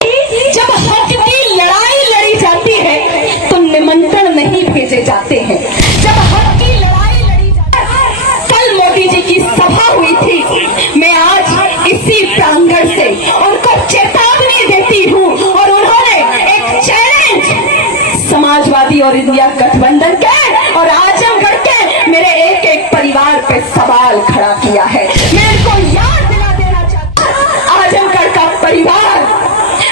जब हक की लड़ाई लड़ी जाती है तो निमंत्रण नहीं भेजे जाते हैं। जब हक की लड़ाई लड़ी जाती है, कल मोदी जी की सभा हुई थी, मैं आज इसी प्रांगण से उनको चेतावनी देती हूँ और उन्होंने एक चैलेंज समाजवादी और इंडिया गठबंधन के और आजमगढ़ के मेरे एक एक परिवार पे सवाल खड़ा किया है। मैं इनको याद दिला देना चाहती हूँ, आजमगढ़ का परिवार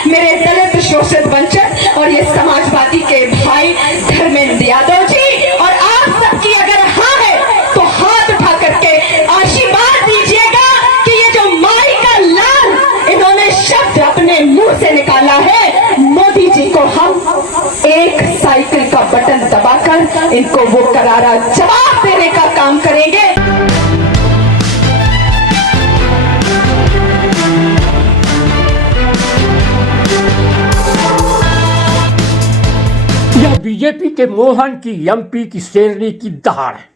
मेरे दलित शोषित वंचित और ये समाजवादी के भाई धर्मेंद्र यादव जी और आप सबकी अगर हाँ है तो हाथ उठा करके आशीर्वाद दीजिएगा कि ये जो माई का लाल इन्होंने शब्द अपने मुंह से निकाला है, मोदी जी को हम एक साइकिल का बटन दबाकर इनको वो करारा जवाब देने का काम करेंगे। यह बीजेपी के मोहन की एमपी की शेरनी की दहाड़ है।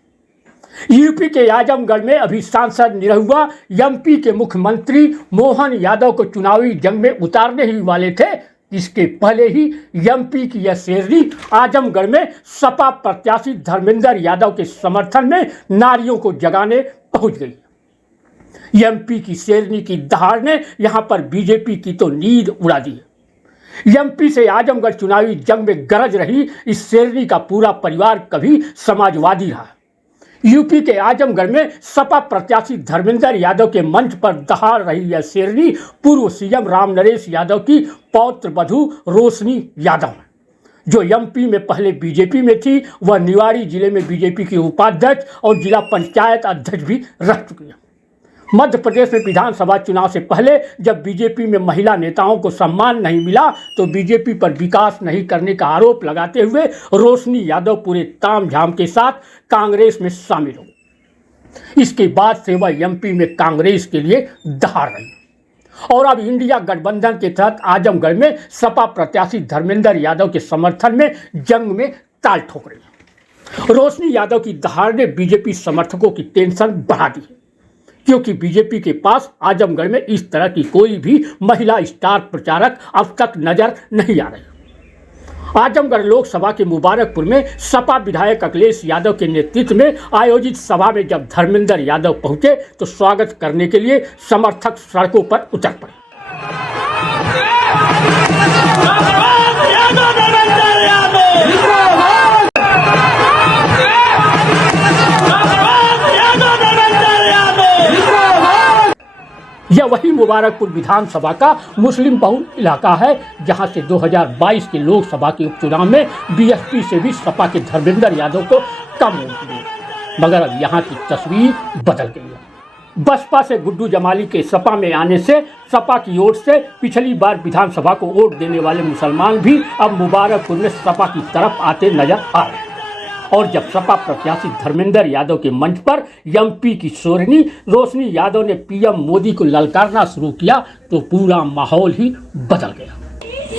यूपी के आजमगढ़ में अभी सांसद निरहुआ एमपी के मुख्यमंत्री मोहन यादव को चुनावी जंग में उतारने ही वाले थे। इसके पहले ही एमपी की यह शेरनी आजमगढ़ में सपा प्रत्याशी धर्मेंद्र यादव के समर्थन में नारियों को जगाने पहुंच गई। एमपी की शेरनी की दहाड़ ने यहां पर बीजेपी की तो नींद उड़ा दी। एमपी से आजमगढ़ चुनावी जंग में गरज रही इस शेरनी का पूरा परिवार कभी समाजवादी रहा। यूपी के आजमगढ़ में सपा प्रत्याशी धर्मेंद्र यादव के मंच पर दहाड़ रही यह शेरनी पूर्व सीएम राम नरेश यादव की पौत्र वधू रोशनी यादव है, जो एमपी में पहले बीजेपी में थी। वह निवाड़ी जिले में बीजेपी की उपाध्यक्ष और जिला पंचायत अध्यक्ष भी रह चुकी है। मध्य प्रदेश में विधानसभा चुनाव से पहले जब बीजेपी में महिला नेताओं को सम्मान नहीं मिला तो बीजेपी पर विकास नहीं करने का आरोप लगाते हुए रोशनी यादव पूरे तामझाम के साथ कांग्रेस में शामिल हो गई। इसके बाद से वह एमपी में कांग्रेस के लिए दहाड़ रही और अब इंडिया गठबंधन के तहत आजमगढ़ में सपा प्रत्याशी धर्मेंद्र यादव के समर्थन में जंग में ताल ठोक रही है। रोशनी यादव की दहाड़ ने बीजेपी समर्थकों की टेंशन बढ़ा दी है, क्योंकि बीजेपी के पास आजमगढ़ में इस तरह की कोई भी महिला स्टार प्रचारक अब तक नजर नहीं आ रही। आजमगढ़ लोकसभा के मुबारकपुर में सपा विधायक अखिलेश यादव के नेतृत्व में आयोजित सभा में जब धर्मेंद्र यादव पहुंचे तो स्वागत करने के लिए समर्थक सड़कों पर उतर पड़े। यह वही मुबारकपुर विधानसभा का मुस्लिम बहुल इलाका है जहां से 2022 के लोकसभा के उपचुनाव में बीएसपी से भी सपा के धर्मेंद्र यादव को कम वोट मिले, मगर अब यहां की तस्वीर बदल गई है। बसपा से गुड्डू जमाली के सपा में आने से सपा की ओर से पिछली बार विधानसभा को वोट देने वाले मुसलमान भी अब मुबारकपुर में सपा की तरफ आते नजर आ रहे हैं। और जब सपा प्रत्याशी धर्मेंद्र यादव के मंच पर एमपी की शेरनी रोशनी यादव ने पीएम मोदी को ललकारना शुरू किया तो पूरा माहौल ही बदल गया।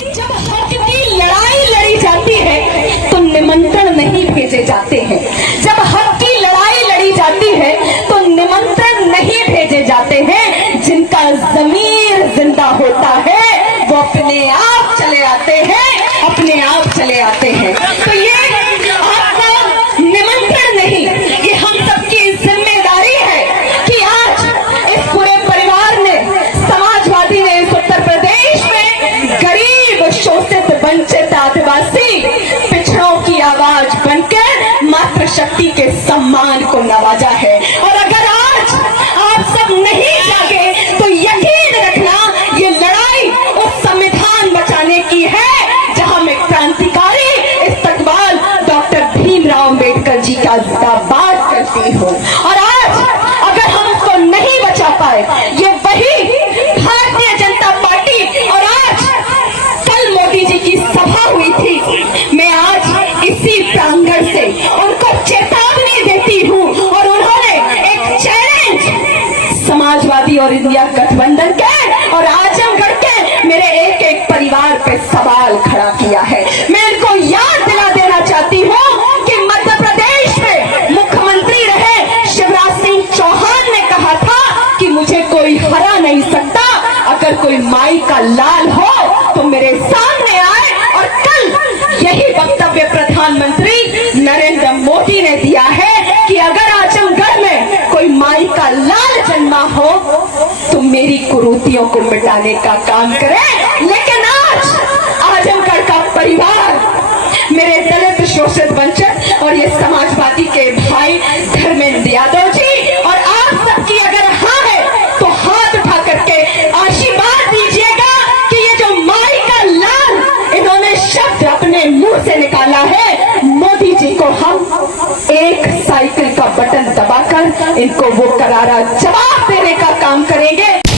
जब हक की लड़ाई लड़ी जाती है तो निमंत्रण नहीं भेजे जाते हैं। जब हक की लड़ाई लड़ी जाती है तो निमंत्रण नहीं भेजे जाते हैं। जिनका ज़मीर जिंदा होता है वो अपने आप चले आते हैं, अपने आप चले आते हैं। तो ये निमंत्रण नहीं, ये हम सबकी जिम्मेदारी है कि आज इस पूरे परिवार ने, समाजवादी ने इस उत्तर प्रदेश में गरीब शोषित वंचित आदिवासी पिछड़ों की आवाज बनकर मातृशक्ति के सम्मान को नवाजा है। और अगर आज आप सब नहीं जागे तो यकीन रखना ये लड़ाई उस संविधान बचाने की है जहां में क्रांतिकारी इस्तकबाल डॉक्टर भीमराव अम्बेडकर जी का बात करती हो। और आज अगर हम उसको नहीं बचा पाए, ये वही भारतीय जनता पार्टी और आज कल मोदी जी की सभा हुई थी, मैं आज इसी प्रांगण से उनको चेतावनी देती हूँ और उन्होंने एक चैलेंज समाजवादी और इंडिया गठबंधन के और आजमगढ़ के मेरे एक एक परिवार पे सवाल खड़ा किया है। मैं इनको याद दिला देना चाहती हूँ कि मध्य प्रदेश में मुख्यमंत्री रहे शिवराज सिंह चौहान ने कहा था कि मुझे कोई हरा नहीं सकता, अगर कोई माई का लाल हो तो लाल जन्मा हो तो मेरी कुरीतियों को मिटाने का काम करे। लेकिन आज आजमगढ़ का परिवार, मेरे दलित शोषित वंचित और ये समाजवादी के भाई धर्मेंद्र यादव जी और आप सबकी अगर हाँ है तो हाथ उठा करके आशीर्वाद दीजिएगा कि ये जो माई का लाल इन्होंने शब्द अपने मुंह से निकाला है, मोदी जी को हम एक साइकिल का बटन दबाकर इनको वो करारा जवाब